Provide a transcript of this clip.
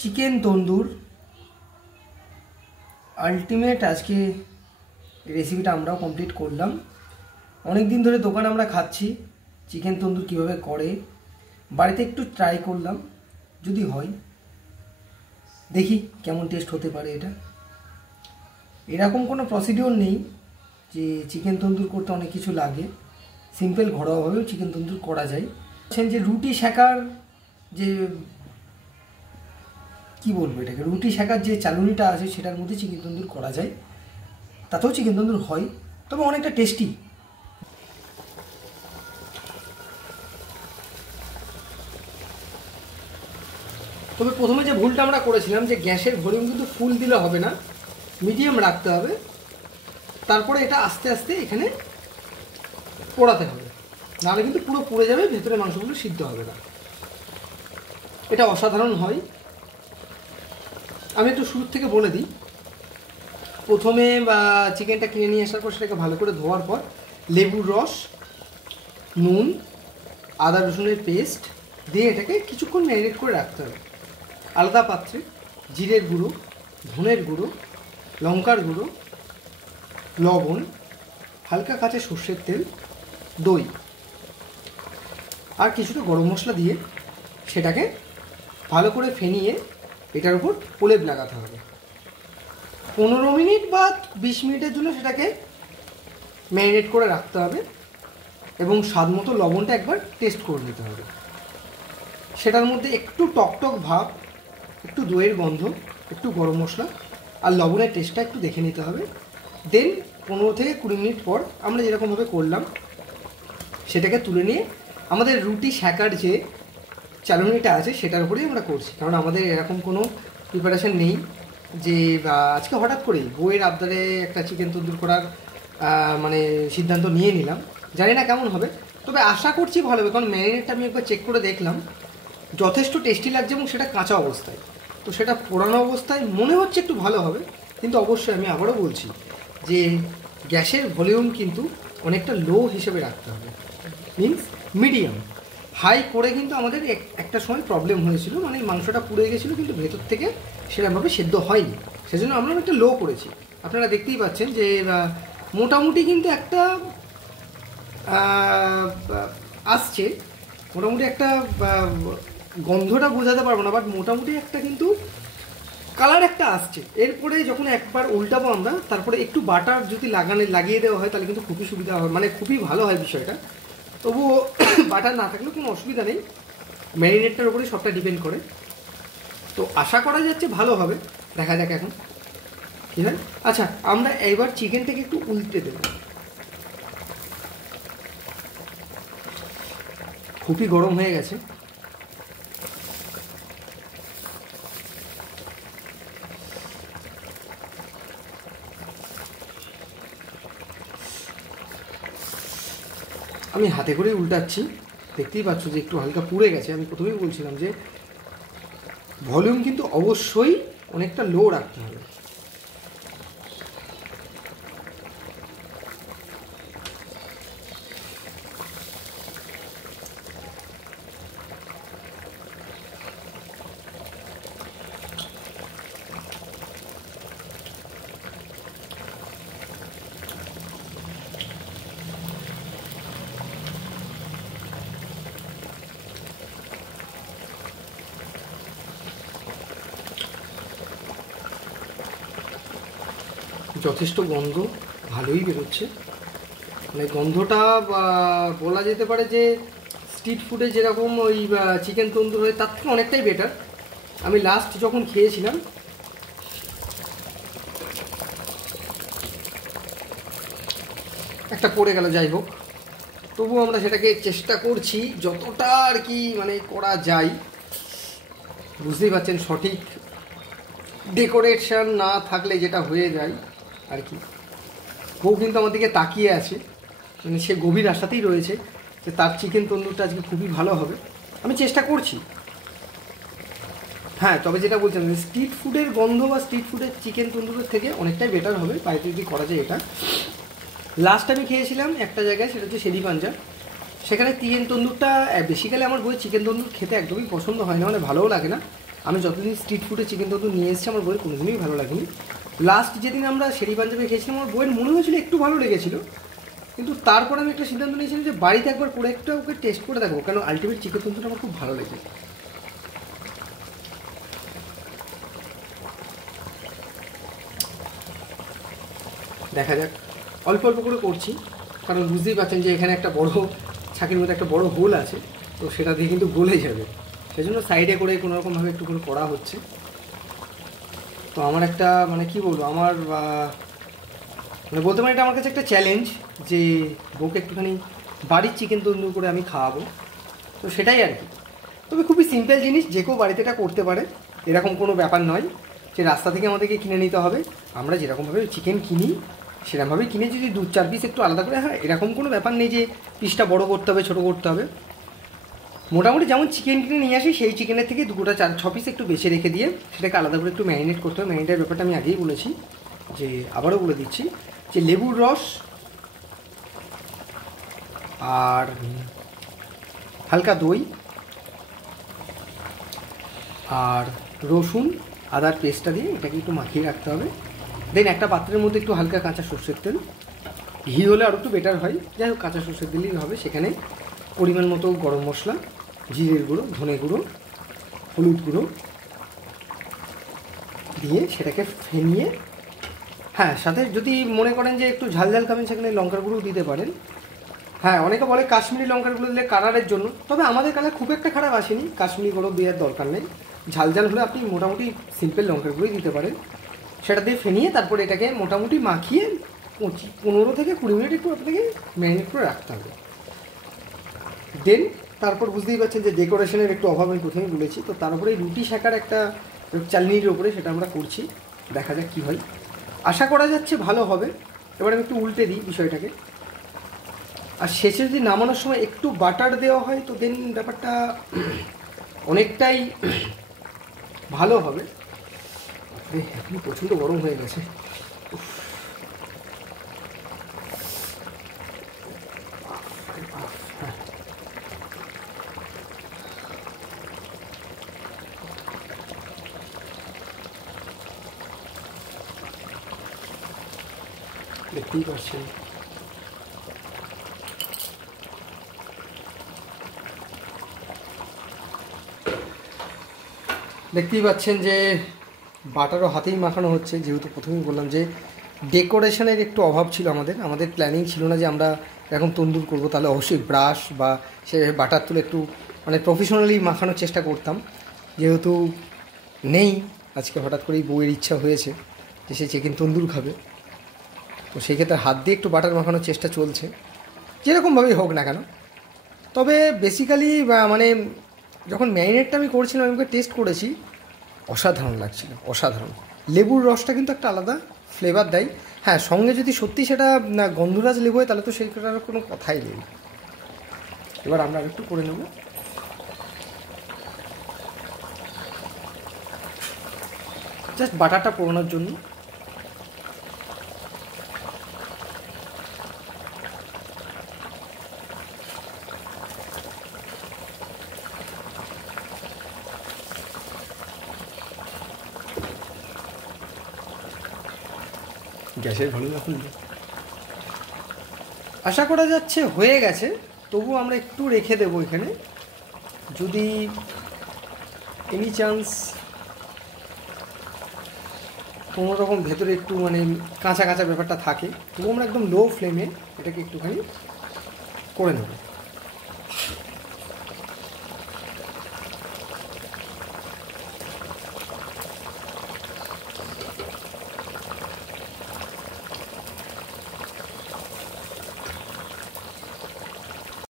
Chicken তন্দুর ultimate আজকে রেসিপিটা আমরাও কমপ্লিট করলাম। অনেক দিন ধরে দোকানে আমরা খাচ্ছি চিকেন তন্দুর কীভাবে করে, বাড়িতে একটু ট্রাই করলাম, যদি হয় দেখি কেমন টেস্ট হতে পারে। এটা এরকম কোনো প্রসিডিওর নেই যে চিকেন তন্দুর করতে অনেক কিছু লাগে, সিম্পল ঘরোয়াভাবেও চিকেন তন্দুর করা যায়। যে রুটি সেকার যে কি বলবো এটাকে, রুটি সেকার যে চালুনিটা আছে সেটার মধ্যে চিকেন তন্দুর করা যায়, তাতেও চিকেন তন্দুর হয়, তবে অনেকটা টেস্টি। তবে প্রথমে যে ভুলটা আমরা করেছিলাম যে গ্যাসের ভলিউম কিন্তু ফুল দিলে হবে না, মিডিয়াম রাখতে হবে, তারপরে এটা আস্তে আস্তে এখানে পোড়াতে হবে, নাহলে কিন্তু পুরো পুড়ে যাবে, ভেতরে মাংসগুলো সিদ্ধ হবে না। এটা অসাধারণ হয়। আমি একটু শুরু থেকে বলে দিই। প্রথমে চিকেনটা কিনে নিয়ে আসার পর সেটাকে ভালো করে ধোয়ার পর লেবুর রস, নুন, আদা রসুনের পেস্ট দিয়ে এটাকে কিছুক্ষণ ম্যারিনেট করে রাখতে হবে। আলাদা পাত্রে জিরের গুঁড়ো, ধনের গুঁড়ো, লঙ্কার গুঁড়ো, লবণ, হালকা কাঁচা সর্ষের তেল, দই আর কিছুটা গরম মশলা দিয়ে সেটাকে ভালো করে ফেনিয়ে এটার উপর প্রলেপ লাগাতে হবে। 15 মিনিট বা 20 মিনিটের জন্য সেটাকে ম্যারিনেট করে রাখতে হবে এবং স্বাদ মতো লবণটা একবার টেস্ট করে নিতে হবে। সেটার মধ্যে একটু টকটক ভাব, একটু দইয়ের গন্ধ, একটু গরম মশলা আর লবণের টেস্টটা একটু দেখে নিতে হবে। দেন 15 থেকে 20 মিনিট পর আমরা যেরকমভাবে করলাম সেটাকে তুলে নিয়ে আমাদের রুটি সেকার যে চালুনিটা আছে সেটার উপরেই আমরা করছি, কারণ আমাদের এরকম কোনো প্রিপারেশন নেই যে আজকে হঠাৎ করেই বইয়ের আবদারে একটা চিকেন তন্দুর করার মানে সিদ্ধান্ত নিয়ে নিলাম। জানি না কেমন হবে, তবে আশা করছি ভালো হবে, কারণ ম্যারিনেটটা আমি একবার চেক করে দেখলাম, যথেষ্ট টেস্টি লাগছে এবং সেটা কাঁচা অবস্থায়। তো সেটা পোড়ানো অবস্থায় মনে হচ্ছে একটু ভালো হবে, কিন্তু অবশ্যই আমি আবারও বলছি যে গ্যাসের ভলিউম কিন্তু অনেকটা লো হিসেবে রাখতে হবে, মিনস মিডিয়াম। হাই করে কিন্তু আমাদের একটা সময় প্রবলেম হয়েছিল, মানে মাংসটা পুড়ে গেছিলো কিন্তু ভেতর থেকে সেরকমভাবে সেদ্ধ হয়নি, সেজন্য আমরা একটা লো করেছি। আপনারা দেখতেই পাচ্ছেন যে মোটামুটি কিন্তু একটা আসছে, মোটামুটি একটা গন্ধটা বোঝাতে পারবো না, বাট মোটামুটি একটা কিন্তু কালার একটা আসছে। এরপরে যখন একবার উল্টাবো আমরা, তারপরে একটু বাটার যদি লাগিয়ে দেওয়া হয় তাহলে কিন্তু খুবই সুবিধা হয়, মানে খুবই ভালো হয় বিষয়টা। তবুও বাটার না থাকলেও কোনো অসুবিধা নেই, ম্যারিনেটটার উপরেই সবটা ডিপেন্ড করে। তো আশা করা যাচ্ছে ভালো হবে, দেখা যাক এখন কী হয়। আচ্ছা, আমরা এবার চিকেনটাকে একটু উল্টে দেব। খুবই গরম হয়ে গেছে, আমি হাতে করেই উল্টাচ্ছি, দেখতেই পাচ্ছ যে একটু হালকা পুড়ে গেছে। আমি প্রথমেই বলছিলাম যে ভলিউম কিন্তু অবশ্যই অনেকটা লো রাখতে হবে। যথেষ্ট গন্ধ ভালোই বেরোচ্ছে, মানে গন্ধটা বলা যেতে পারে যে স্ট্রিট ফুডে যেরকম ওই চিকেন তন্দুর হয় তার থেকে অনেকটাই বেটার। আমি লাস্ট যখন খেয়েছিলাম একটা পড়ে গেল, যাই হোক, তবুও আমরা সেটাকে চেষ্টা করছি যতটা আর কি মানে করা যায়। বুঝতেই পারছেন সঠিক ডেকোরেশন না থাকলে যেটা হয়ে যায় আর কি। বউ কিন্তু আমার দিকে তাকিয়ে আছে, মানে সে গভীর আশাতেই রয়েছে যে তার চিকেন তন্দুরটা আজকে খুবই ভালো হবে। আমি চেষ্টা করছি। হ্যাঁ, তবে যেটা বলছেন স্ট্রিট ফুডের গন্ধ বা স্ট্রিট ফুডের চিকেন তন্দুরের থেকে অনেকটাই বেটার হবে বাড়িতে যদি করা যায় এটা। লাস্ট আমি খেয়েছিলাম একটা জায়গায়, সেটা হচ্ছে শেরি পাঞ্জাব। সেখানে চিকেন তন্দুরটা বেসিক্যালি আমার বই চিকেন তন্দুর খেতে একদমই পছন্দ হয় না, মানে ভালোও লাগে না। আমি যতদিন স্ট্রিট ফুডে চিকেন তন্দুর নিয়ে এসেছি আমার বইয়ের কোনোদিনই ভালো লাগেনি। লাস্ট যেদিন আমরা শেরি পাঞ্জাবে খেয়েছিলাম আমার বইয়ের মনে হয়েছিল একটু ভালো লেগেছিলো, কিন্তু তারপর আমি একটা সিদ্ধান্ত নিয়েছিলাম যে বাড়িতে একবার করে একটা ওকে টেস্ট করে দেখবো, কেন আলটিমেট চিকেন তন্দুরটা আমার খুব ভালো লেগে। দেখা যাক, অল্প অল্প করে করছি, কারণ বুঝতেই পারছেন যে এখানে একটা বড় ছাকির মধ্যে একটা বড় হোল আছে, তো সেটা দিয়ে কিন্তু গলে যাবে, সেই জন্য সাইডে করে কোনোরকমভাবে একটু করে করা হচ্ছে। তো আমার একটা মানে কি বলবো, আমার মানে বলতে পারি এটা আমার কাছে একটা চ্যালেঞ্জ যে বউকে একটুখানি বাড়ির চিকেন তন্দুর করে আমি খাওয়াবো, তো সেটাই আর কি। তবে খুবই সিম্পল জিনিস, যে কেউ বাড়িতে এটা করতে পারে, এরকম কোনো ব্যাপার নয় যে রাস্তা থেকে আমাদেরকে কিনে নিতে হবে। আমরা যেরকমভাবে চিকেন কিনি সেরকমভাবেই কিনে যদি 2-4 পিস একটু আলাদা করে, হ্যাঁ এরকম কোনো ব্যাপার নেই যে পিসটা বড় করতে হবে ছোটো করতে হবে। মোটামুটি যেমন চিকেন কিনে নিয়ে আসি সেই চিকেনের থেকে 2-4-6 পিস একটু বেশি রেখে দিয়ে সেটাকে আলাদা করে একটু ম্যারিনেট করতে হবে। ম্যারিনেটের ব্যাপারটা আমি আগেই বলেছি, যে আবারও বলে দিচ্ছি যে লেবুর রস আর হালকা দই আর রসুন আদার পেস্টটা দিয়ে এটাকে একটু মাখিয়ে রাখতে হবে। দেন একটা পাত্রের মধ্যে একটু হালকা কাঁচা সর্ষের তেল, ঘি হলে আরও একটু বেটার হয়, যাই হোক কাঁচা সর্ষের তেলই হবে। সেখানে পরিমাণ মতো গরম মশলা, জিরের গুঁড়ো, ধনে গুঁড়ো, হলুদ গুঁড়ো দিয়ে সেটাকে ফেনিয়ে, হ্যাঁ সাথে যদি মনে করেন যে একটু ঝাল ঝাল খাবেন সেখানে লঙ্কার গুঁড়োও দিতে পারেন। হ্যাঁ অনেকে বলে কাশ্মীরি লঙ্কার গুঁড়ো দিলে কালারের জন্য, তবে আমাদের কালার খুব একটা খারাপ আসেনি, কাশ্মীরি গুঁড়ো দেওয়ার দরকার নেই। ঝাল ঝাল হলে আপনি মোটামুটি সিম্পল লঙ্কার গুঁড়োই দিতে পারেন। সেটা দিয়ে ফেনিয়ে তারপরে এটাকে মোটামুটি মাখিয়ে 15 থেকে 20 মিনিট একটু আপনাকে ম্যারিনেট করে রাখতে হবে। দেন তারপর বুঝতেই পারছেন যে ডেকোরেশনের একটু অভাব আমি প্রথমেই বলেছি, তো তার উপরে রুটি শাকার একটা চালনির ওপরে সেটা আমরা করছি, দেখা যাক কী হয়। আশা করা যাচ্ছে ভালো হবে। এবার আমি একটু উল্টে দিই বিষয়টাকে, আর শেষে যদি নামানোর সময় একটু বাটার দেওয়া হয় তো দেন ব্যাপারটা অনেকটাই ভালো হবে। এখন প্রচণ্ড গরম হয়ে গেছে। দেখতেই পাচ্ছেন যে বাটারও হাতেই মাখানো হচ্ছে, যেহেতু প্রথমেই বললাম যে ডেকোরেশনের একটু অভাব ছিল আমাদের প্ল্যানিং ছিল না যে আমরা এরকম তন্দুর করবো, তাহলে অবশ্যই ব্রাশ বা সে বাটার তুলে একটু মানে প্রফেশনালি মাখানোর চেষ্টা করতাম, যেহেতু নেই। আজকে হঠাৎ করেই বউয়ের ইচ্ছা হয়েছে যে সে চিকেন তন্দুর খাবে, তো সেই ক্ষেত্রে হাত দিয়ে একটু বাটার মাখানোর চেষ্টা চলছে, যেরকমভাবেই হোক না কেন। তবে বেসিক্যালি মানে যখন ম্যারিনেটটা আমি করছিলাম আমি টেস্ট করেছি, অসাধারণ লাগছিল, অসাধারণ। লেবুর রসটা কিন্তু একটা আলাদা ফ্লেভার দেয়। হ্যাঁ সঙ্গে যদি সত্যি সেটা গন্ধরাজ লেবু হয় তাহলে তো সেইটার কোনো কথাই নেই। এবার আমরা একটু করে নেব। জাস্ট বাটারটা পোড়ানোর জন্য। গ্যাসের ভলিউম এখন আশা করা যাচ্ছে হয়ে গেছে, তবু আমরা একটু রেখে দেবো এখানে, যদি এনি চান্স কোনো রকম ভেতরে একটু মানে কাঁচা কাঁচা ব্যাপারটা থাকে, তবু আমরা একদম লো ফ্লেমে এটাকে একটুখানি করে নেব।